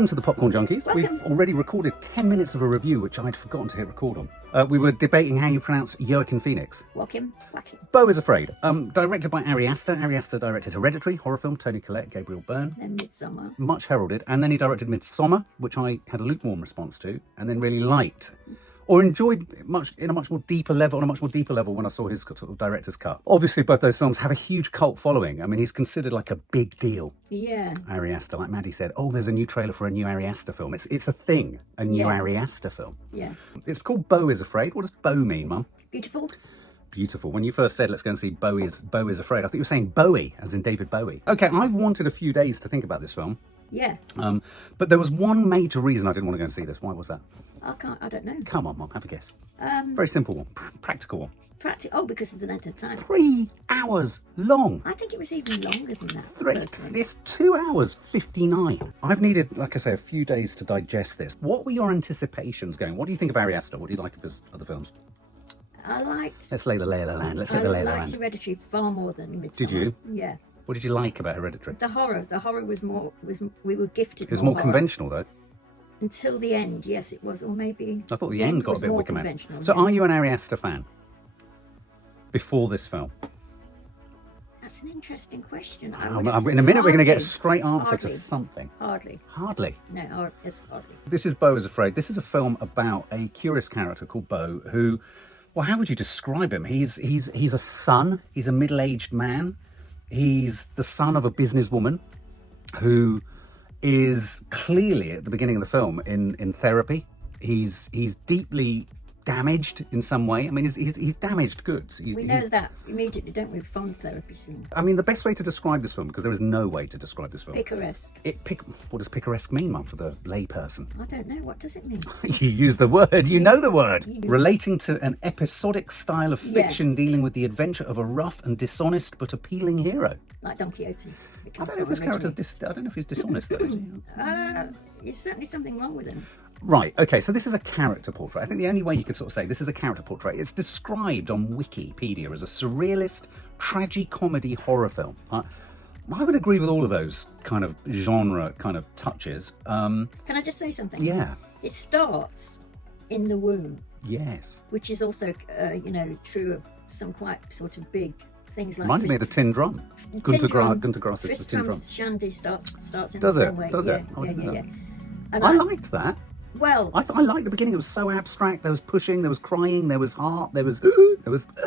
Welcome to the Popcorn Junkies. Welcome. We've already recorded 10 minutes of a review, which I'd forgotten to hit record on. We were debating how you pronounce Joaquin Phoenix. Joaquin. Beau Is Afraid. Directed by Ari Aster. Ari Aster directed Hereditary, horror film, Toni Collette, Gabriel Byrne. And Midsommar. Much heralded. And then he directed Midsommar, which I had a lukewarm response to, and then really liked. Or enjoyed on a much more deeper level when I saw his sort of director's cut. Obviously, both those films have a huge cult following. I mean, he's considered like a big deal. Yeah. Ari Aster, like Maddie said, there's a new trailer for a new Ari Aster film. It's a thing, a new Ari Aster film. Yeah. It's called Beau Is Afraid. What does Beau mean, Mum? Beautiful. Beautiful. When you first said, let's go and see Beau Is Afraid, I thought you were saying Bowie, as in David Bowie. Okay, I've wanted a few days to think about this film. Yeah. But there was one major reason I didn't want to go and see this. Why was that? I don't know. Come on, Mum, have a guess. Very simple one, practical one. Because of the length of time. 3 hours long. I think it was even longer than that. It's 2 hours 59. I've needed, like I say, a few days to digest this. What were your anticipations going? What do you think of Ari Aster? What do you like of his other films? Let's lay the lay of the land. Let's get the lay of the land. I liked Hereditary far more than Midsommar. Did you? Yeah. What did you like about Hereditary? The horror was more. We were gifted. It was more conventional, though. Until the end, yes, it was, or maybe. I thought the end got a bit Wicker Man. So, yeah. Are you an Ari Aster fan? Before this film? That's an interesting question. In a minute, we're going to get a straight answer to something. Hardly. No, it's hardly. This is Beau Is Afraid. This is a film about a curious character called Beau, who, well, how would you describe him? He's a son. He's a middle-aged man. He's the son of a businesswoman who is clearly at the beginning of the film in therapy. He's deeply damaged in some way. I mean, he's damaged goods. We know that immediately, don't we, from the therapy scene. I mean, the best way to describe this film, because there is no way to describe this film. Picaresque. What does picaresque mean, Mum, for the layperson? I don't know. What does it mean? You use the word. You know the word. Relating to an episodic style of fiction dealing with the adventure of a rough and dishonest but appealing hero. Like Don Quixote. I don't know if this character's I don't know if he's dishonest, though. There's certainly something wrong with him. Right, okay, so this is a character portrait. I think the only way you could sort of say this is a character portrait, it's described on Wikipedia as a surrealist tragicomedy horror film. I would agree with all of those kind of genre kind of touches. Can I just say something? Yeah. It starts in the womb. Yes. Which is also, true of some quite sort of big things like. Reminds me of the Tin Drum. Gunter Grass is the Tin Drum. Shandy starts in Does the it? same way. Does it? Yeah. And I liked that. Well, I liked the beginning. It was so abstract. There was pushing, there was crying, there was heart, there was.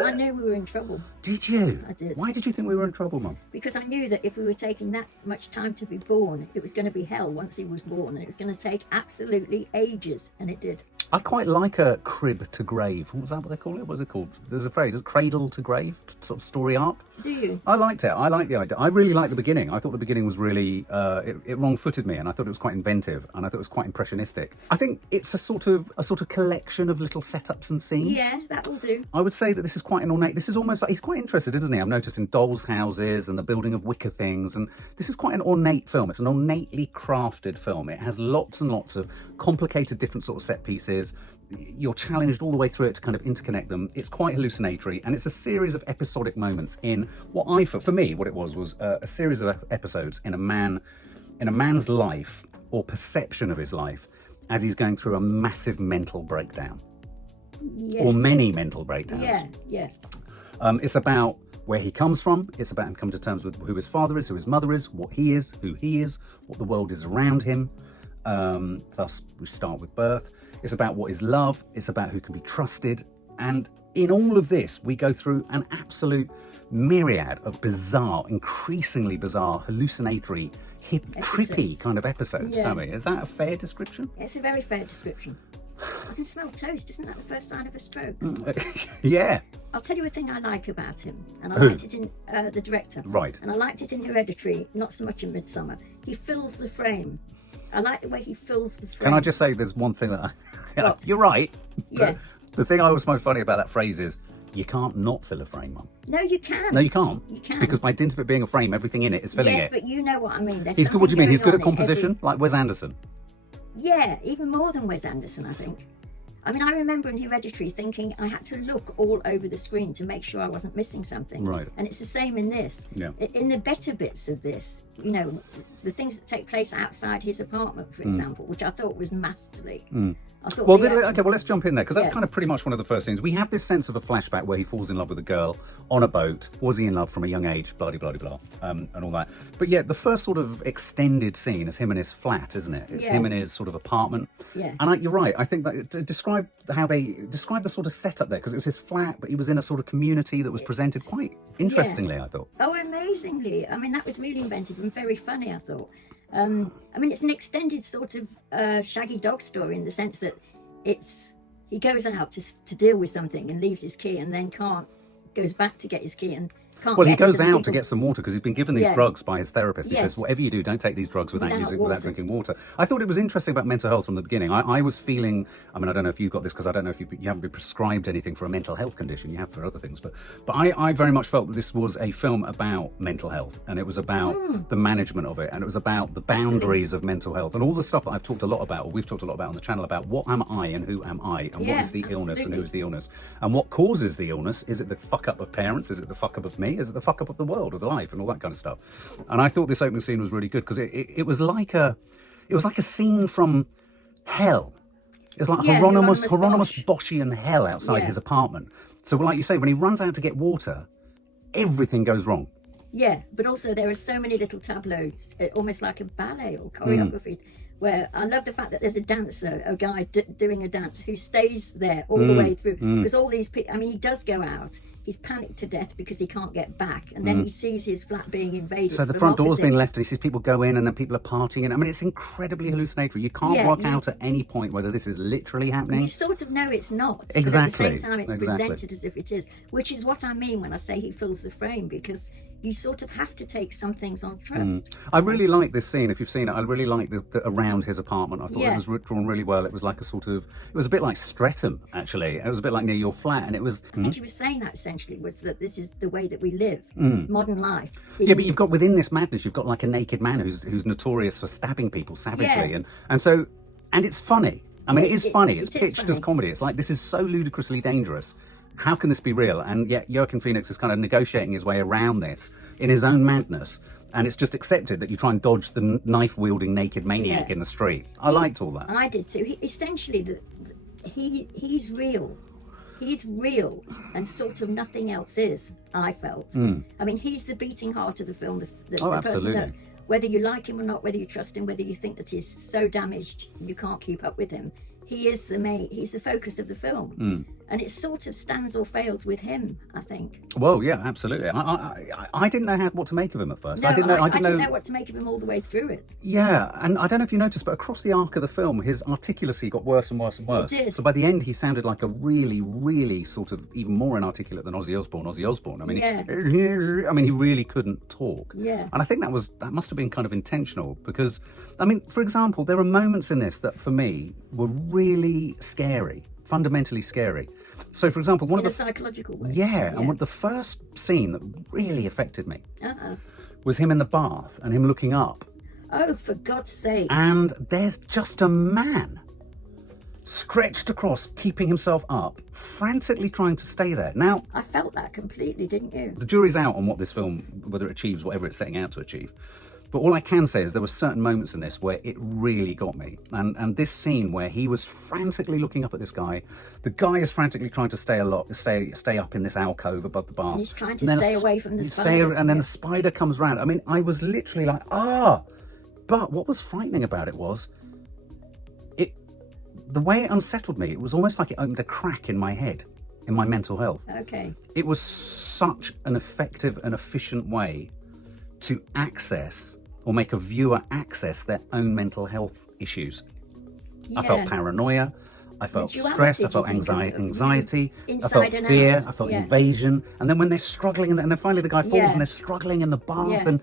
I knew we were in trouble. Did you? I did. Why did you think we were in trouble, Mum? Because I knew that if we were taking that much time to be born, it was going to be hell once he was born, and it was going to take absolutely ages, and it did. I quite like a crib to grave. Was that what they call it? What is it called? There's a phrase, cradle to grave sort of story arc. Do you? I liked it. I liked the idea. I really liked the beginning. I thought the beginning was really, it wrong-footed me, and I thought it was quite inventive, and I thought it was quite impressionistic. I think it's a sort of collection of little setups and scenes. Yeah, that will do. I would say that this is quite an ornate. This is almost like he's quite interested, isn't he? I've noticed in dolls' houses and the building of wicker things, and this is quite an ornate film. It's an ornately crafted film. It has lots and lots of complicated, different sort of set pieces. You're challenged all the way through it to kind of interconnect them. It's quite hallucinatory, and it's a series of episodic moments in what for me, what it was a series of episodes in a man's life or perception of his life as he's going through a massive mental breakdown. Yes. Or many mental breakdowns. Yeah. It's about where he comes from. It's about him coming to terms with who his father is, who his mother is, what he is, who he is, what the world is around him. Thus, we start with birth. It's about what is love. It's about who can be trusted. And in all of this, we go through an absolute myriad of bizarre, increasingly bizarre, hallucinatory, trippy kind of episodes, don't we? Is that a fair description? It's a very fair description. I can smell toast. Isn't that the first sign of a stroke? Yeah. I'll tell you a thing I like about him. And I liked it in the director. Right. And I liked it in Hereditary, not so much in Midsommar. He fills the frame. I like the way he fills the frame. Can I just say there's one thing that you're right. Yeah. The thing I always find funny about that phrase is you can't not fill a frame, Mum. No, you can. No, you can't. You can. Because by dint of it being a frame, everything in it is filling it. Yes, but you know what I mean. He's good. What do you mean? He's good at composition, like Wes Anderson. Yeah, even more than Wes Anderson, I think. I mean, I remember in Hereditary thinking I had to look all over the screen to make sure I wasn't missing something. Right. And it's the same in this. Yeah. In the better bits of this, you know, the things that take place outside his apartment, for example, which I thought was masterly. I thought Well, the okay, well, let's jump in there, because that's Yeah. kind of pretty much one of the first scenes. We have this sense of a flashback where he falls in love with a girl on a boat. Was he in love from a young age? Blah, blah, blah, blah, and all that. But yeah, the first sort of extended scene is him in his flat, isn't it? It's Yeah. him in his sort of apartment. Yeah. And you're right. I think that describe the sort of setup there, because it was his flat, but he was in a sort of community that was presented quite interestingly, I thought. Oh, amazingly. I mean, that was really inventive and very funny, I thought. I mean, it's an extended sort of Shaggy Dog story in the sense that he goes out to deal with something and leaves his key and then goes back to get his key and can't Well, he get it, goes and out to people- get some water because he's been given these Yeah. drugs by his therapist. He Yes. says, whatever you do, don't take these drugs without Without water. drinking water. I thought it was interesting about mental health from the beginning. I was feeling, I mean, I don't know if you've got this, because I don't know if you haven't been prescribed anything for a mental health condition. You have for other things. But I very much felt that this was a film about mental health, and it was about the management of it, and it was about the boundaries of mental health, and all the stuff that I've talked a lot about, or we've talked a lot about on the channel, about what am I and who am I, and what Yeah, is the illness and who absolutely. is the illness, and what causes the illness. Is it the fuck up of parents? Is it the fuck up of me? Is it the fuck up of the world, of the life, and all that kind of stuff? And I thought this opening scene was really good, because it was like a scene from hell. It's like Yeah, Hieronymus Hieronymus Boschian hell outside Yeah. his apartment. So like you say, when he runs out to get water, everything goes wrong. Yeah, but also there are so many little tableaus, almost like a ballet or Hmm. choreography, where I love the fact that there's a dancer, a guy doing a dance who stays there all the way through. Because all these people, I mean, he does go out, he's panicked to death because he can't get back, and then he sees his flat being invaded. So the from front door's opposite. been left, and he sees people go in, and then people are partying. I mean, it's incredibly hallucinatory. You can't Yeah, work you- out at any point whether this is literally happening. You sort of know it's not. Exactly, But at the same time, it's exactly. presented as if it is, which is what I mean when I say he fills the frame, because you sort of have to take some things on trust. I really like this scene. If you've seen it, I really like the around his apartment. I thought Yeah. it was drawn really well. It was like it was a bit like Streatham, actually. It was a bit like near your flat, and it was. I think he was saying that essentially was that this is the way that we live, Mm. modern life. Yeah, but you've got within this madness, you've got like a naked man who's notorious for stabbing people savagely, Yeah. and it's funny. I mean, it is funny. It's it is pitched as funny. comedy. It's like, this is so ludicrously dangerous. How can this be real? And yet Joaquin Phoenix is kind of negotiating his way around this in his own madness. And it's just accepted that you try and dodge the knife-wielding naked maniac Yeah. in the street. I liked all that. I did too. Essentially, he's real. He's real, and sort of nothing else is. I felt. I mean, he's the beating heart of the film. The Oh, person absolutely. that, whether you like him or not, whether you trust him, whether you think that he's so damaged you can't keep up with him, he is he's the focus of the film, and it sort of stands or fails with him, I think. Well, yeah, absolutely. I didn't know what to make of him at first. No, I didn't know. know what to make of him all the way through it. Yeah, and I don't know if you noticed, but across the arc of the film, his articulacy got worse and worse and worse. It did. So by the end, he sounded like a really, really sort of even more inarticulate than Ozzy Osbourne. I mean, Yeah. he really couldn't talk. Yeah. And I think that must have been kind of intentional, because, I mean, for example, there are moments in this that for me were really scary, fundamentally scary. So, for example, one In of a the psychological way. and the first scene that really affected me Uh-uh. was him in the bath and him looking up. Oh, for God's sake. And there's just a man stretched across, keeping himself up, frantically trying to stay there. Now, I felt that completely, didn't you? the jury's out on what this film, whether it achieves whatever it's setting out to achieve. But all I can say is there were certain moments in this where it really got me. And this scene where he was frantically looking up at this guy, the guy is frantically trying to stay up in this alcove above the bath. And he's trying to And then stay away from the spider. And then the spider comes round. I mean, I was literally like, ah! But what was frightening about it was, the way it unsettled me, it was almost like it opened a crack in my head, in my mental health. Okay. It was such an effective and efficient way to access or make a viewer access their own mental health issues. Yeah. I felt paranoia, I felt duality, stress, I felt do you think, of anxiety, I inside felt and fear, out? I felt Yeah. invasion. And then when they're struggling, and then finally the guy falls Yeah. and they're struggling in the bath. Yeah. And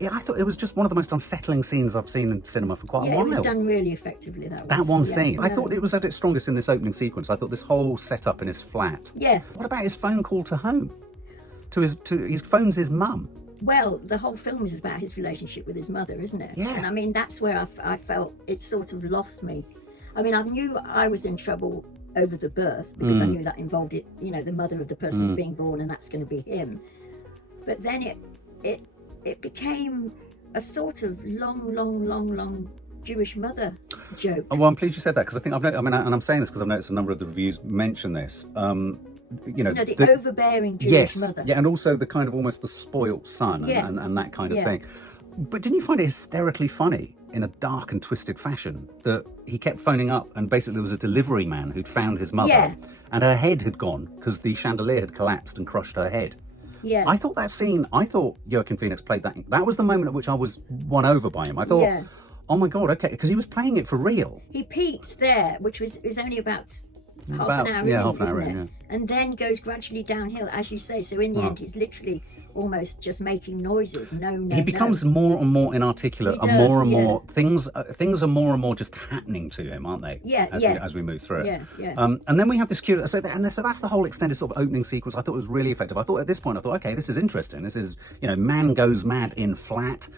yeah, I thought it was just one of the most unsettling scenes I've seen in cinema for quite a Yeah, while. it was done really effectively. That one scene. I Yeah. thought it was at its strongest in this opening sequence. I thought this whole setup in his flat. Yeah. What about his phone call to home? He phones his mum. Well, the whole film is about his relationship with his mother, isn't it? Yeah. And I mean, that's where I felt it sort of lost me. I mean, I knew I was in trouble over the birth because I knew that involved it, the mother of the person that's being born, and that's going to be him. But then it became a sort of long Jewish mother joke. Oh, well, I'm pleased you said that, because I think and I'm saying this because I've noticed a number of the reviews mention this. The overbearing Jewish mother. Yeah, and also the kind of almost the spoilt son and that kind of thing. But didn't you find it hysterically funny in a dark and twisted fashion that he kept phoning up and basically there was a delivery man who'd found his mother and her head had gone because the chandelier had collapsed and crushed her head? Yeah. I thought Joaquin Phoenix played that. That was the moment at which I was won over by him. I thought, oh my God, okay, because he was playing it for real. He peaked there, which was only about half an hour in, and then goes gradually downhill, as you say. So in the end, he's literally almost just making noises. He becomes more and more inarticulate, and more and more things are more and more just happening to him, aren't they? As we move through it. And then we have this curious. So that's the whole extended sort of opening sequence. I thought it was really effective. I thought at this point, okay, this is interesting. This is, man goes mad in flat.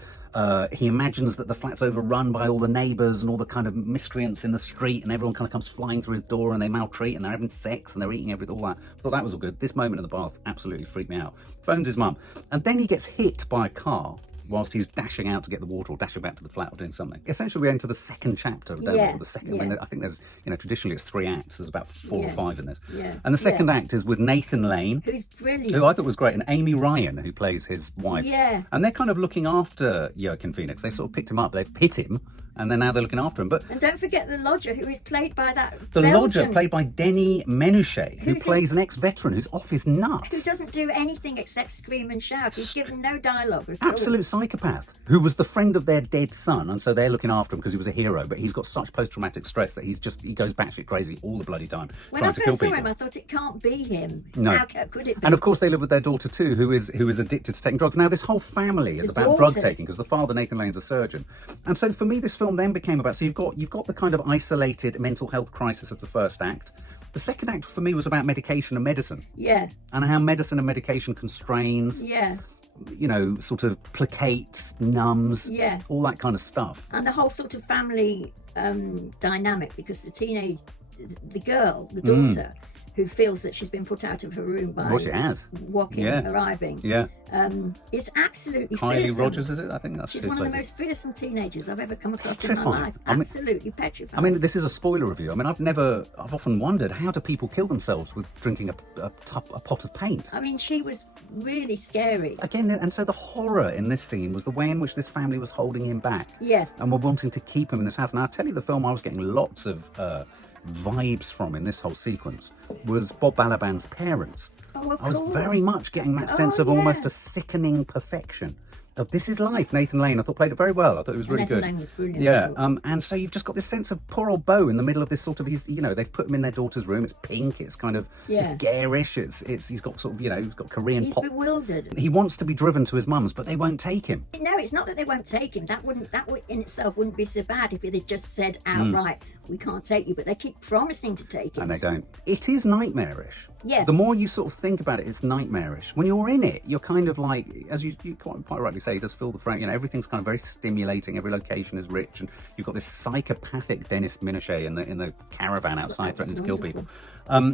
He imagines that the flat's overrun by all the neighbours and all the kind of miscreants in the street, and everyone kind of comes flying through his door and they maltreat and they're having sex and they're eating all that. I thought that was all good. This moment in the bath absolutely freaked me out. Phones his mum, and then he gets hit by a car whilst he's dashing out to get the water or dashing back to the flat or doing something. Essentially, we're into the second chapter. The second. I mean, I think there's, traditionally it's 3 acts. There's about 4 or 5 in this. And the second act is with Nathan Lane, who's brilliant, who I thought was great, and Amy Ryan, who plays his wife. And they're kind of looking after Joaquin Phoenix. They sort of picked him up. They've hit him. And then now they're looking after him. And don't forget the lodger, who is played by the lodger, played by Denny Menuchet, who plays an ex-veteran who's off his nuts. Who doesn't do anything except scream and shout. He's given no dialogue at Absolute psychopath, who was the friend of their dead son, and so they're looking after him because he was a hero, but he's got such post-traumatic stress that he goes batshit crazy all the bloody time, trying to kill people. When I first saw him, I thought it can't be him. No. How could it be? And of course they live with their daughter too, who is addicted to taking drugs. Now this whole family is about drug taking, because the father, Nathan Lane's a surgeon. And so for me this film then became about, so you've got the kind of isolated mental health crisis of the first act. The second act for me was about medication and medicine. Yeah. And how medicine and medication constrains. Yeah. Sort of placates, numbs, all that kind of stuff. And the whole sort of family dynamic, because the girl, the daughter, who feels that she's been put out of her room by Joaquin arriving, is absolutely Kylie fearsome. Rogers, is it? I think she's one of the most fearsome teenagers I've ever come across in my life. Absolutely petrifying. I mean, this is a spoiler review. I mean, I've often wondered, how do people kill themselves with drinking a pot of paint? I mean, she was really scary. Again, and so the horror in this scene was the way in which this family was holding him back. Yeah. And were wanting to keep him in this house. And I'll tell you, the film I was getting lots of vibes from in this whole sequence was Bob Balaban's parents. Oh, of I was course. very much getting that sense of almost a sickening perfection of This Is Life. Nathan Lane, I thought, played it very well. I thought it was really good. Nathan Lane was brilliant. Yeah, and so you've just got this sense of poor old Beau in the middle of this sort of, they've put him in their daughter's room. It's pink. It's kind of, it's garish. He's got sort of, he's got Korean pop. He's bewildered. He wants to be driven to his mum's, but they won't take him. No, it's not that they won't take him. That would in itself wouldn't be so bad if they'd just said outright, we can't take you. But they keep promising to take him. And they don't. It is nightmarish. Yeah. The more you sort of think about it, it's nightmarish. When you're in it, you're kind of like, as you quite rightly say, it does fill the frame. Everything's kind of very stimulating. Every location is rich, and you've got this psychopathic Dennis Menuchet in the caravan outside, threatening to kill people.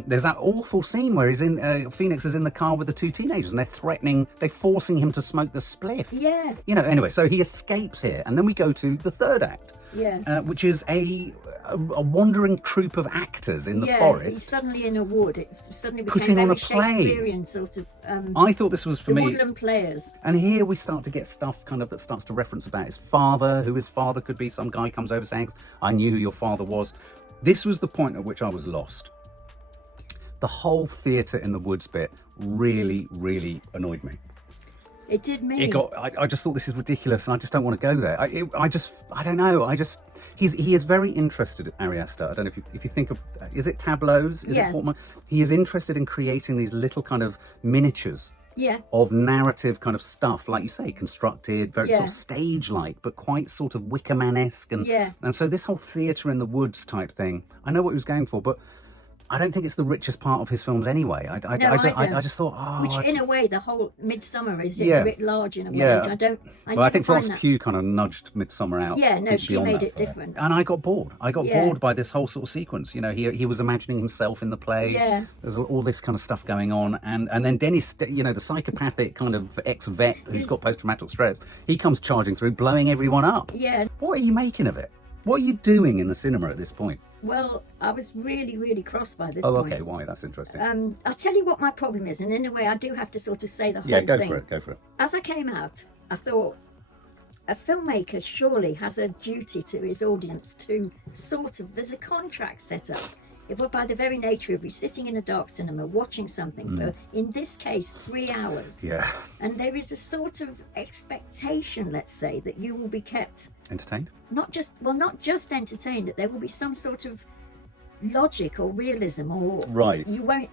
There's that awful scene where Phoenix is in the car with the 2 teenagers, and they're forcing him to smoke the spliff. Yeah. Anyway, so he escapes here, and then we go to the third act. Yeah. Which is a wandering troupe of actors in the forest. He's suddenly in a wood. It suddenly putting became on very a play. Shakespearean sort of. I thought this was for the me. Woodland Players. And here we start to get stuff kind of that starts to reference about his father, who his father could be. Some guy comes over saying, "I knew who your father was." This was the point at which I was lost. The whole theatre in the woods bit really, really annoyed me. It did me. I just thought, this is ridiculous, and I just don't want to go there. I don't know. He is very interested, Ari Aster. I don't know if you think of, is it tableaus? Is it Portman? He is interested in creating these little kind of miniatures. Yeah. Of narrative kind of stuff, like you say, constructed, very sort of stage-like, but quite sort of Wicker Man-esque. And so this whole theatre in the woods type thing, I know what he was going for, but I don't think it's the richest part of his films anyway. I just thought, Which, in a way, the whole Midsummer is a bit large in a way. Yeah. Which I think Florence Pugh kind of nudged Midsummer out. Yeah, no, she made it different. And I got bored. I got bored by this whole sort of sequence. You know, he was imagining himself in the play. Yeah. There's all this kind of stuff going on. And then Dennis, you know, the psychopathic kind of ex-vet who's got post-traumatic stress, he comes charging through, blowing everyone up. Yeah. What are you making of it? What are you doing in the cinema at this point? Well, I was really, really crossed by this Oh, point. okay. Why? That's interesting. I'll tell you what my problem is, and in a way I do have to sort of say the whole thing. Yeah, go for it. As I came out, I thought, a filmmaker surely has a duty to his audience to sort of, there's a contract set up. If by the very nature of you sitting in a dark cinema watching something for, in this case, 3 hours. Yeah. And there is a sort of expectation, let's say, that you will be kept Entertained? not just entertained, that there will be some sort of logic or realism, or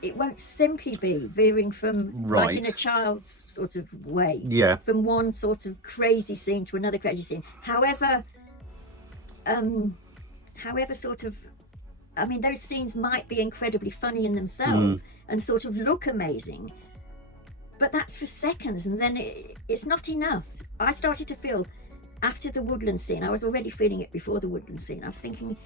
it won't simply be veering from like in a child's sort of way, from one sort of crazy scene to another crazy scene. However sort of, I mean, those scenes might be incredibly funny in themselves and sort of look amazing, but that's for seconds, and then it's not enough. I started to feel, after the woodland scene, I was already feeling it before the woodland scene, I was thinking,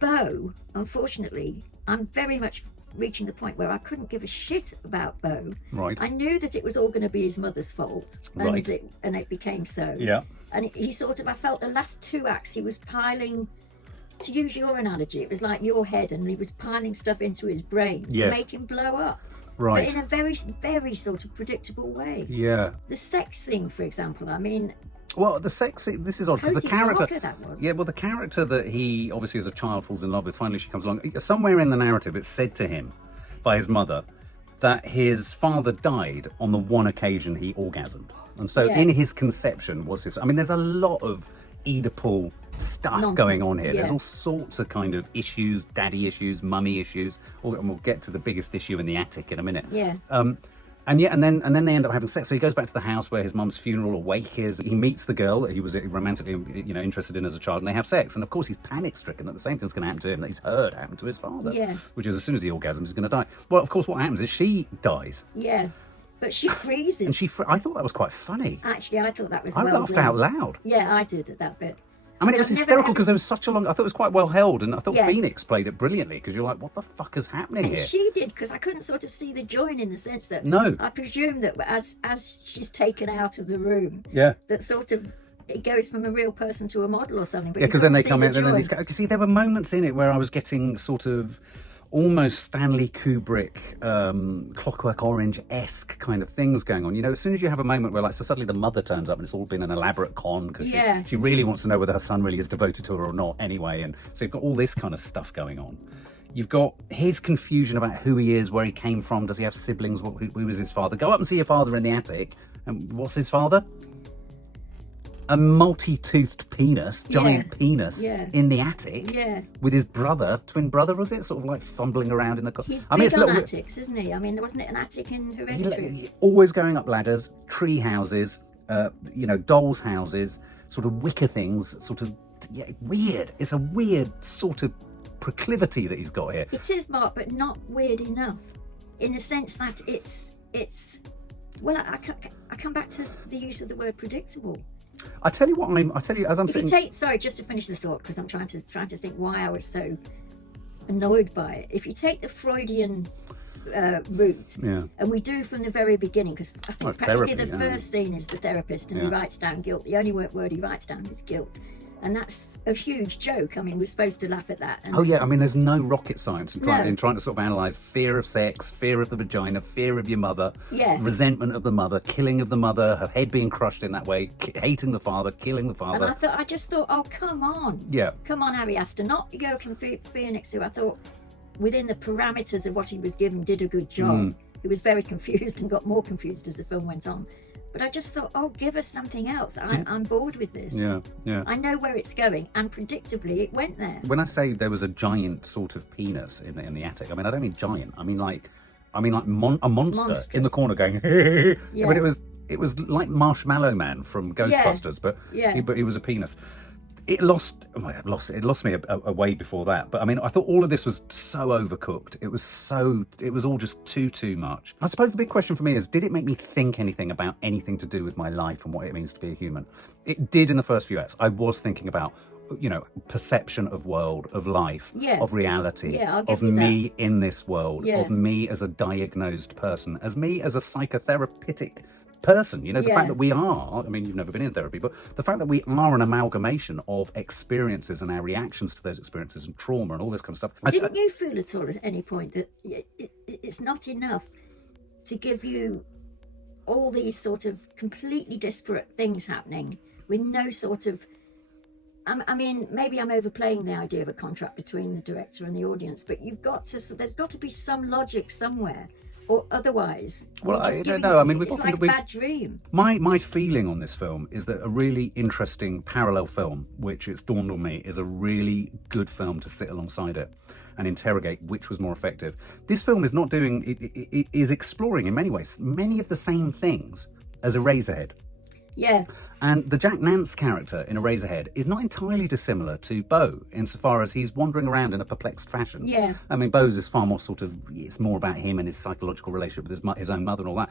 Beau, unfortunately, I'm very much reaching the point where I couldn't give a shit about Beau. Right. I knew that it was all going to be his mother's fault, and it became so. Yeah. And he sort of, I felt the last 2 acts, he was piling, to use your analogy, it was like your head, and he was piling stuff into his brain to make him blow up. Right. But in a very, very sort of predictable way. Yeah. The sex scene, for example, I mean... Well, the sex scene, this is odd, because the character... that was. Yeah, well, the character that he, obviously as a child, falls in love with, finally she comes along, somewhere in the narrative it's said to him by his mother that his father died on the one occasion he orgasmed. And so in his conception was his... I mean, there's a lot of Oedipal stuff going on here. There's all sorts of kind of issues, daddy issues, mummy issues, and we'll get to the biggest issue in the attic in a minute. Yeah. And then they end up having sex. So he goes back to the house where his mum's funeral or wake is. He meets the girl that he was romantically, interested in as a child, and they have sex. And of course, he's panic-stricken that the same thing's going to happen to him that he's heard happen to his father. Yeah. Which is, as soon as he orgasms, he's going to die. Well, of course, what happens is she dies. Yeah. But she freezes. And I thought that was quite funny. Actually, I thought that was I laughed out loud. Yeah, I did at that bit. I mean, it was hysterical because there was such a long... I thought it was quite well held, and I thought Phoenix played it brilliantly, because you're like, what the fuck is happening here? She did, because I couldn't sort of see the join, in the sense that... No. I presume that as she's taken out of the room, that sort of... It goes from a real person to a model or something. But because then they come in, and then these guys... See, there were moments in it where I was getting sort of... almost Stanley Kubrick, Clockwork Orange-esque kind of things going on. You know, as soon as you have a moment where, like, so suddenly the mother turns up and it's all been an elaborate con because she really wants to know whether her son really is devoted to her or not anyway. And so you've got all this kind of stuff going on. You've got his confusion about who he is, where he came from, does he have siblings, who was his father? Go up and see your father in the attic. And what's his father? A multi-toothed penis, giant penis, in the attic with his brother, twin brother, was it? Sort of like fumbling around in the... He's big on attics, isn't he? I mean, wasn't it an attic in Hereditary? Always going up ladders, tree houses, dolls' houses, sort of wicker things, sort of, weird. It's a weird sort of proclivity that he's got here. It is, Mark, but not weird enough, in the sense that it's... Well, I come back to the use of the word predictable. I tell you as I'm sitting... Sorry, just to finish the thought, because I'm trying to think why I was so annoyed by it. If you take the Freudian route, and we do from the very beginning, because I think practically the first scene is the therapist, and he writes down guilt. The only word he writes down is guilt. And that's a huge joke. I mean, we're supposed to laugh at that. And I mean, there's no rocket science in trying to sort of analyse fear of sex, fear of the vagina, fear of your mother, resentment of the mother, killing of the mother, her head being crushed in that way, hating the father, killing the father. And I just thought, oh, come on. Yeah. Come on, Ari Aster, not Joaquin Phoenix, who I thought, within the parameters of what he was given, did a good job. He was very confused and got more confused as the film went on. But I just thought, oh, give us something else. I'm bored with this. Yeah. I know where it's going, and predictably, it went there. When I say there was a giant sort of penis in the attic, I mean, I don't mean giant. I mean like a monster Monstrous. In the corner going, but it was like Marshmallow Man from Ghostbusters, but he was a penis. It lost me a way before that. But I mean, I thought all of this was so overcooked. It was all just too much. I suppose the big question for me is, did it make me think anything about anything to do with my life and what it means to be a human? It did in the first few acts. I was thinking about, perception of world, of life, of reality, of me in this world, of me as a diagnosed person, as me as a psychotherapeutic person. The fact that we are, I mean, you've never been in therapy, but the fact that we are an amalgamation of experiences and our reactions to those experiences and trauma and all this kind of stuff. Didn't you feel at all at any point that it's not enough to give you all these sort of completely disparate things happening with no sort of, I mean, maybe I'm overplaying the idea of a contract between the director and the audience, but there's got to be some logic somewhere, or otherwise. Well, I don't know. I mean, it's like a bad dream. My feeling on this film is that a really interesting parallel film, which it's dawned on me, is a really good film to sit alongside it and interrogate which was more effective. This film is not doing, it is exploring in many ways many of the same things as Eraserhead. Yeah. And the Jack Nance character in Eraserhead is not entirely dissimilar to Beau, insofar as he's wandering around in a perplexed fashion. Yeah. I mean, Beau's is far more it's more about him and his psychological relationship with his own mother and all that.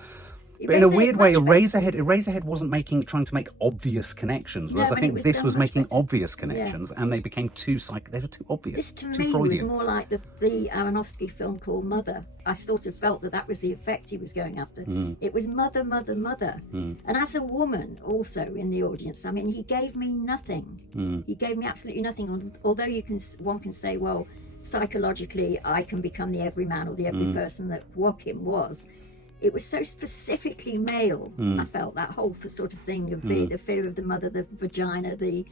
But in a weird way, Eraserhead wasn't trying to make obvious connections, whereas I think this was making obvious connections, and they became they were too obvious. This to me was more like the Aronofsky film called Mother. I sort of felt that was the effect he was going after. It was mother. And as a woman also in the audience, I mean, he gave me nothing. He gave me absolutely nothing, although one can say, well, psychologically, I can become the everyman or the every person that Joaquin was. It was so specifically male. I felt that whole sort of thing of the fear of the mother, the vagina, the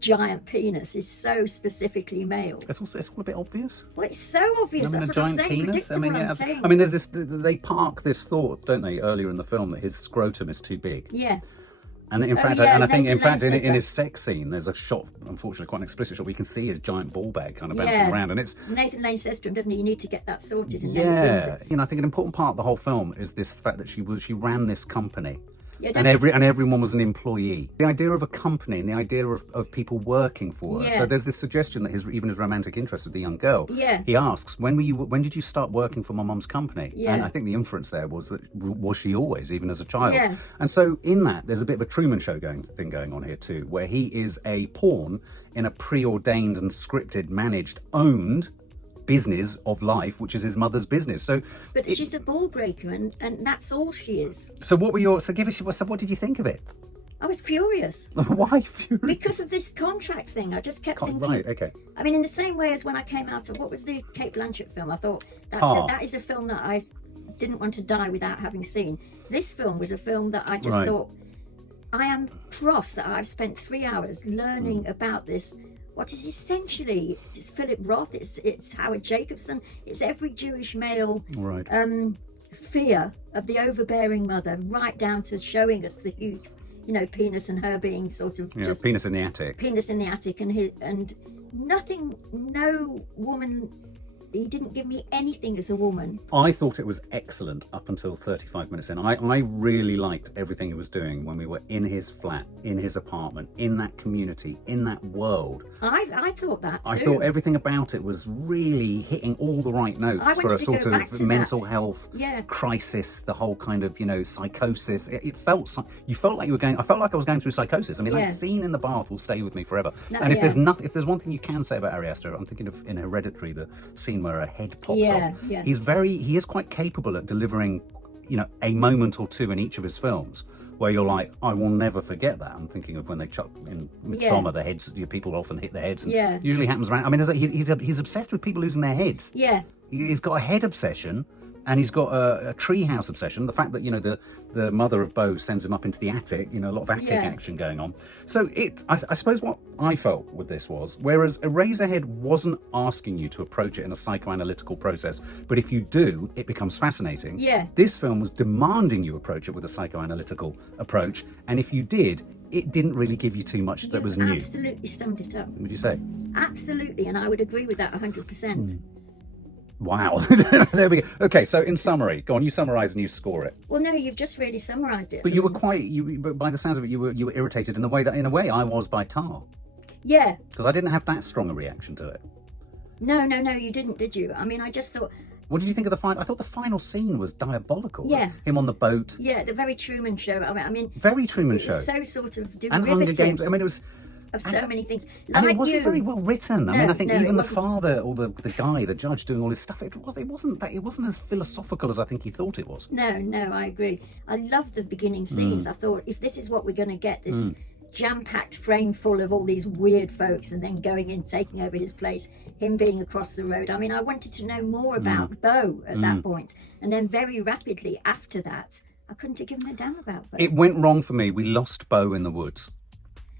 giant penis is so specifically male. It's all a bit obvious. Well, it's so obvious. That's what I'm saying. Predictable, I'm saying. I mean, there's this. They park this thought, don't they, earlier in the film that his scrotum is too big. Yeah. And in fact, I think in his sex scene, there's a shot, unfortunately quite an explicit shot, where you can see his giant ball bag kind of bouncing around, and it's Nathan Lane says to him, doesn't he? You need to get that sorted. And I think an important part of the whole film is this fact that she ran this company. And everyone was an employee. The idea of a company and the idea of people working for her. So there's this suggestion that even his romantic interest with the young girl. He asks, when did you start working for my mum's company? And I think the inference there was she always, even as a child? And so in that, there's a bit of a Truman Show thing going on here too, where he is a pawn in a preordained and scripted, managed, owned business of life, which is his mother's business. But she's a ball breaker, and that's all she is. So what did you think of it? I was furious. Why furious? Because of this contract thing. I just kept thinking. Right, okay. I mean, in the same way as when I came out of, what was the Kate Blanchett film? I thought, that is a film that I didn't want to die without having seen. This film was a film that I just thought, I am cross that I've spent 3 hours learning about this. What is essentially, it's Philip Roth, it's Howard Jacobson, it's every Jewish male fear of the overbearing mother, right down to showing us the huge, penis and her being sort of just penis in the attic, and nothing, no woman. He didn't give me anything as a woman. I thought it was excellent up until 35 minutes in. I really liked everything he was doing when we were in his flat, in his apartment, in that community, in that world. I thought that too. I thought everything about it was really hitting all the right notes for a sort of mental health crisis, the whole kind of, psychosis. I felt like you were going, I felt like I was going through Psychosis. I mean, that scene in the bath will stay with me forever. If there's one thing you can say about Ari Aster, I'm thinking of in Hereditary, the scene where a head pops off. He is quite capable at delivering, a moment or two in each of his films where you're like, I will never forget that. I'm thinking of when they chuck in Midsommar, the heads, people often hit their heads. And it usually happens around. I mean, he's obsessed with people losing their heads. He's got a head obsession. And he's got a treehouse obsession. The fact that, the mother of Beau sends him up into the attic, a lot of attic action going on. So I suppose what I felt with this was, whereas Eraserhead wasn't asking you to approach it in a psychoanalytical process, but if you do, it becomes fascinating. This film was demanding you approach it with a psychoanalytical approach. And if you did, it didn't really give you too much that was new. Absolutely summed it up. Would you say? Absolutely. And I would agree with that 100%. Wow. There we go. Okay, so in summary, go on, you summarise and you score it. Well, no, you've just really summarised it. But but by the sounds of it, you were irritated in a way I was by Tar. Yeah. Because I didn't have that strong a reaction to it. No, you didn't, did you? I mean, I just thought... What did you think of the final? I thought the final scene was diabolical. Yeah. Him on the boat. Yeah, the very Truman Show. I mean... Very Truman Show. So sort of derivative. And Hunger Games. I mean, it was... Of so many things. And it wasn't very well written. I mean, I think even the wasn't. father or the guy, the judge doing all this stuff, it wasn't as philosophical as I think he thought it was. No, I agree. I love the beginning scenes. I thought, if this is what we're going to get, this jam-packed frame full of all these weird folks and then going in, taking over his place, him being across the road. I mean, I wanted to know more about Beau at that point. And then very rapidly after that, I couldn't have given a damn about Beau. It went wrong for me. We lost Beau in the woods.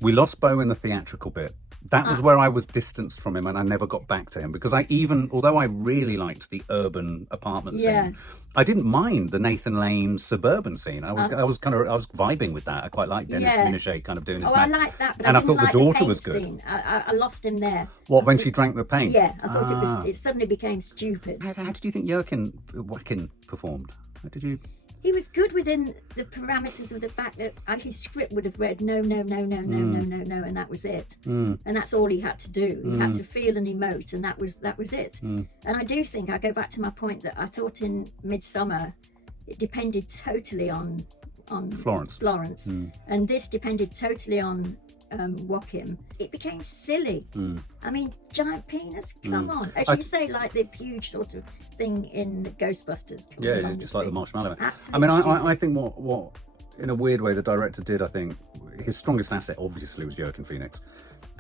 We lost Beau in the theatrical bit. That was where I was distanced from him, and I never got back to him, because although I really liked the urban apartment scene, I didn't mind the Nathan Lane suburban scene. I was vibing with that. I quite liked Dennis Minochet kind of doing his. I liked that, but and I thought like the daughter paint was good. Scene. I lost him there. What, when she drank the paint? Yeah, I thought it suddenly became stupid. How did you think Joaquin performed? How did you? He was good within the parameters of the fact that his script would have read no, and that was it. And that's all he had to do. He had to feel and emote, and that was it. And I do think, I go back to my point that I thought in Midsummer it depended totally on Florence. And this depended totally on Joaquin. It became silly. I mean, giant penis, come on. As you say, like the huge sort of thing in Ghostbusters. Yeah, just like the marshmallow. Absolutely. I mean, I think what in a weird way the director did, I think his strongest asset obviously was Jurgen Phoenix.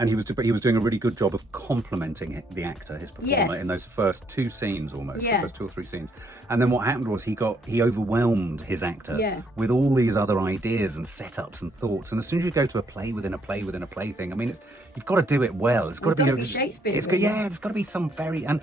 And he was doing a really good job of complementing the actor, his performer, in those first two scenes almost, the first 2 or 3 scenes. And then what happened was he overwhelmed his actor with all these other ideas and setups and thoughts. And as soon as you go to a play within a play within a play thing, I mean, you've got to do it well. It's got to be Shakespeare. It's got to be some very... And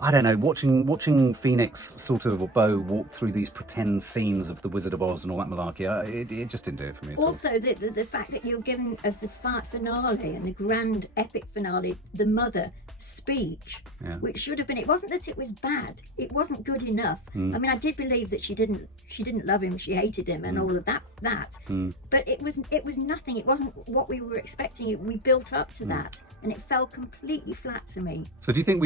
I don't know, watching Phoenix or Beau walk through these pretend scenes of The Wizard of Oz and all that malarkey, it just didn't do it for me at all. Also, the fact that you're given as the finale and the grand epic finale, the mother speech, which should have been, it wasn't that it was bad, it wasn't good enough. I mean, I did believe that she didn't love him, she hated him and all of that. But it was nothing. It wasn't what we were expecting. We built up to that, and it fell completely flat to me. So do you think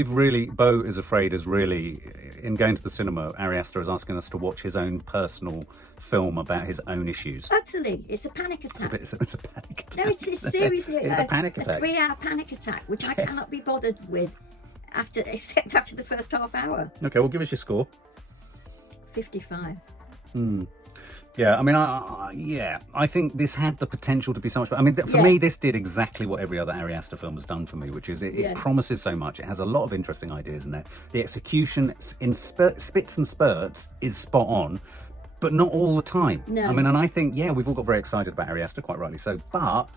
Beau Is Afraid is really, in going to the cinema, Ari Aster is asking us to watch his own personal film about his own issues? Utterly. It's a panic attack. It's a panic attack. No, it's seriously it's a panic attack. A 3-hour panic attack, which I cannot be bothered with except after the first half hour. Okay, well, give us your score. 55. Yeah, I mean, I think this had the potential to be so much better. I mean, for me, this did exactly what every other Ari Aster film has done for me, which is it promises so much. It has a lot of interesting ideas in there. The execution in spits and spurts is spot on, but not all the time. No. I mean, and I think, we've all got very excited about Ari Aster, quite rightly so, but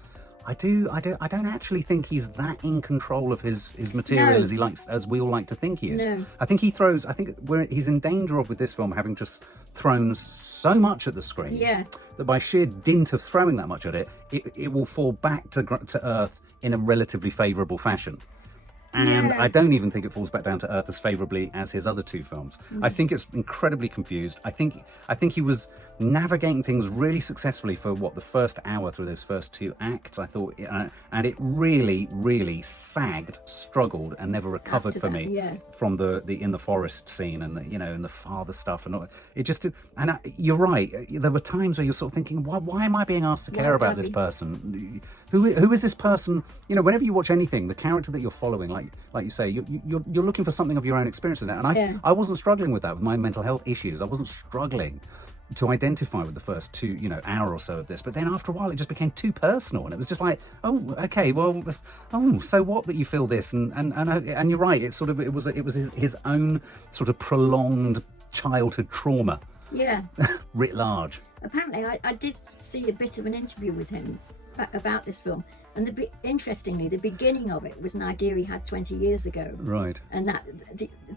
I don't actually think he's that in control of his material as we all like to think he is. No. I think he's in danger of, with this film, having just thrown so much at the screen that by sheer dint of throwing that much at it, it will fall back to earth in a relatively favourable fashion. And I don't even think it falls back down to earth as favourably as his other 2 films. I think it's incredibly confused. I think he was navigating things really successfully for the first hour through those first 2 acts. I thought, and it really, really sagged, struggled, and never recovered for me from the in the forest scene and and the father stuff and all. It just did. And you're right. There were times where you're sort of thinking, why am I being asked to care about this person? Who is this person? Whenever you watch anything, the character that you're following, like you say, you're looking for something of your own experience in it. And I wasn't struggling with that with my mental health issues. I wasn't struggling to identify with the first 2, hour or so of this. But then after a while, it just became too personal, and it was just like, oh, okay, well, so what that you feel this, and you're right. It was his own sort of prolonged childhood trauma. Yeah. Writ large. Apparently, I did see a bit of an interview with him about this film, and interestingly, the beginning of it was an idea he had 20 years ago. Right. And that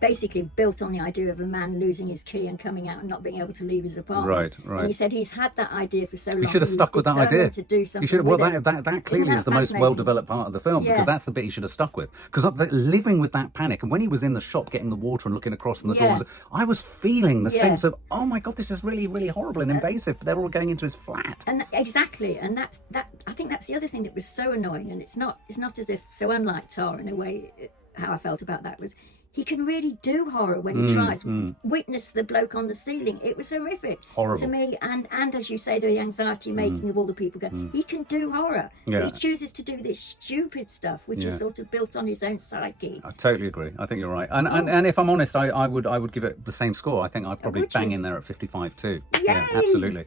basically built on the idea of a man losing his key and coming out and not being able to leave his apartment. Right. And he said he's had that idea for so long. You should have stuck with that idea. To do something. That clearly is the most well-developed part of the film, because that's the bit he should have stuck with. Because living with that panic, and when he was in the shop getting the water and looking across from the doors, I was feeling the sense of, oh my God, this is really, really horrible and invasive. But they're all going into his flat. And exactly, and that I think that's the other thing that was so so annoying, and it's not as if, so unlike Tar in a way, how I felt about that was he can really do horror when he tries. Witness the bloke on the ceiling. It was horrific to me. And as you say, the anxiety making of all the people going, he can do horror. Yeah. He chooses to do this stupid stuff, which is sort of built on his own psyche. I totally agree. I think you're right. And if I'm honest, I would give it the same score. I think I'd probably bang in there at 55 too. Yay! Yeah, absolutely.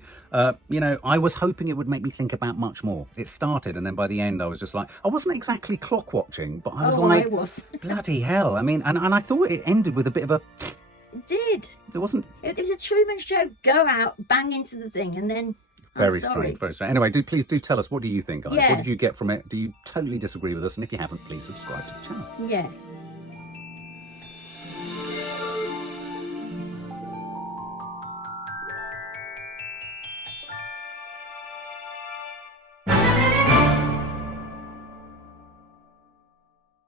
You know, I was hoping it would make me think about much more. It started, and then by the end, I was just like, I wasn't exactly clock watching, but I was like, I was. bloody hell. I mean, and I thought it ended with a bit of a... It did. It wasn't... It was a Truman Show, go out, bang into the thing, and then... Very strange, very strange. Anyway, please do tell us, what do you think, guys? Yeah. What did you get from it? Do you totally disagree with us? And if you haven't, please subscribe to the channel. Yeah.